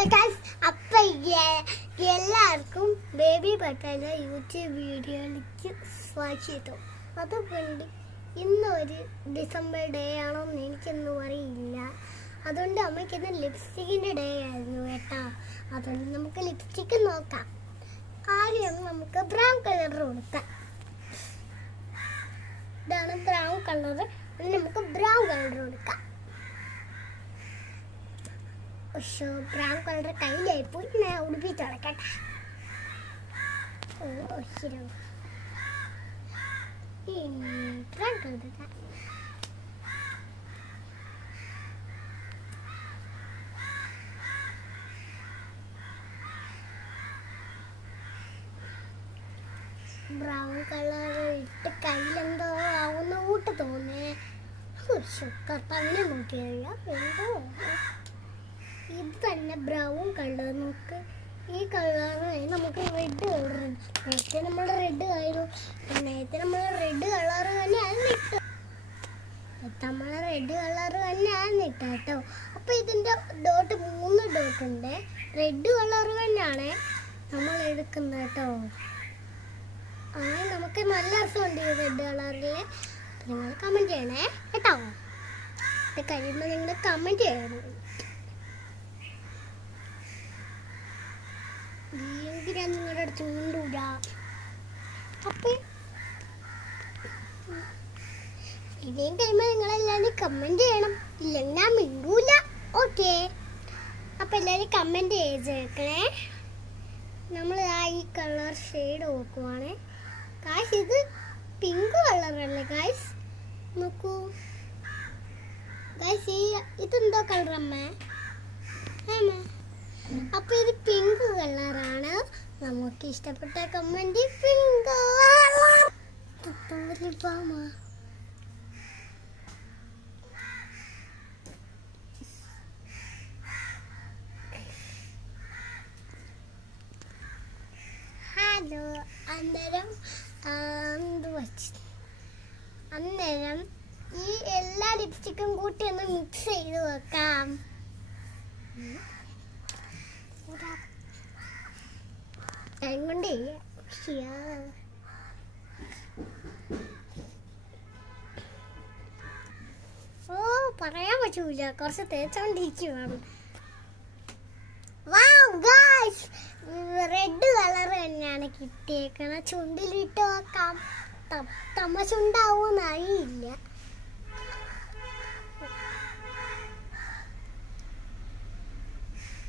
Hello guys, അപ്പം എല്ലാവർക്കും baby പട്ടാൻ്റെ YouTube വീഡിയോയിലേക്ക് സ്വാഗതം. അതുകൊണ്ട് ഇന്നൊരു ഡിസംബർ ഡേ ആണോന്ന് എനിക്കൊന്നും അറിയില്ല. അതുകൊണ്ട് അമ്മയ്ക്കിന്ന് ലിപ്സ്റ്റിക്കിൻ്റെ ഡേ ആയിരുന്നു കേട്ടോ. അതുകൊണ്ട് നമുക്ക് ലിപ്സ്റ്റിക്ക് നോക്കാം. ആദ്യം നമുക്ക് ബ്രൗൺ കളർ കൊടുക്കാം. ഇതാണ് ബ്രൗൺ കളർ. നമുക്ക് ബ്രൗൺ കളർ കൊടുക്കാം. ബ്രൗൺ കളർ കയ്യിലായി പോയി. ഞാൻ ഉടുപ്പിച്ച് തുടക്കട്ടെ. ബ്രൗൺ കളർ ബ്രൗൺ കളർ ഇട്ട് കയ്യിലെന്തോ ആവുന്ന കൂട്ട് തോന്നേ. കർത്താവിനെ നോക്കിയാ എന്തോ. ഇത് തന്നെ ബ്രൗൺ കളർ. നമുക്ക് ഈ കളറാണ് നമുക്ക് റെഡ് കളർ. നേരത്തെ നമ്മൾ റെഡ് ആയിരുന്നു. നേരത്തെ നമ്മൾ റെഡ് കളർ തന്നെയാണ് ഇട്ടത്. നമ്മൾ റെഡ് കളർ തന്നെയാണ് ഇട്ട കേട്ടോ. അപ്പോൾ ഇതിൻ്റെ ഡോട്ട് 3 ഡോട്ട് ഉണ്ട്. റെഡ് കളർ തന്നെയാണ് നമ്മൾ എടുക്കുന്നത് കേട്ടോ. നമുക്ക് നല്ല രസമുണ്ട് ഈ റെഡ് കളറിൽ. നിങ്ങൾ കമൻറ്റ് ചെയ്യണേ കേട്ടോ. ഇത് കഴിയുമ്പോൾ നിങ്ങൾ കമൻറ്റ് ചെയ്യണം. ഇല്ലെങ്കിൽ ഞാൻ നിങ്ങളുടെ അടുത്ത് കൊണ്ടൂല. അപ്പം ഇതേം കഴിയുമ്പോൾ നിങ്ങളെല്ലാവരും കമൻറ്റ് ചെയ്യണം. ഇല്ലെങ്കിൽ ഞാൻ മിണ്ടൂല. ഓക്കെ, അപ്പം എല്ലാവരും കമൻറ്റ് ചെയ്തേക്കണേ. നമ്മൾ ഈ കളർ ഷെയ്ഡ് നോക്കുവാണേ ഗായ്സ്. ഇത് പിങ്ക് കളറല്ലേ ഗായ്സ്? നോക്കൂ ഗായ്സ്, ഇതെന്തോ കളർ അമ്മ? അപ്പൊ ഇത് പിങ്ക് കളറാണ്. നമുക്ക് ഇഷ്ടപ്പെട്ട കമന്റ് പിങ്ക്. ഹലോ. അന്നേരം ഈ എല്ലാ ലിപ്സ്റ്റിക്കും കൂട്ടി ഒന്ന് മിക്സ് ചെയ്ത് വെക്കാം. കൊണ്ട് പറയാൻ പറ്റൂല. കുറച്ച് തേച്ചോണ്ടിരിക്കുവാണ്. റെഡ് കളർ തന്നെയാണ് കിട്ടിയേക്കണ. ചുണ്ടിലിട്ട് വെക്കാം. തമ്മ ചുണ്ടാവൂന്ന് അറിയില്ല.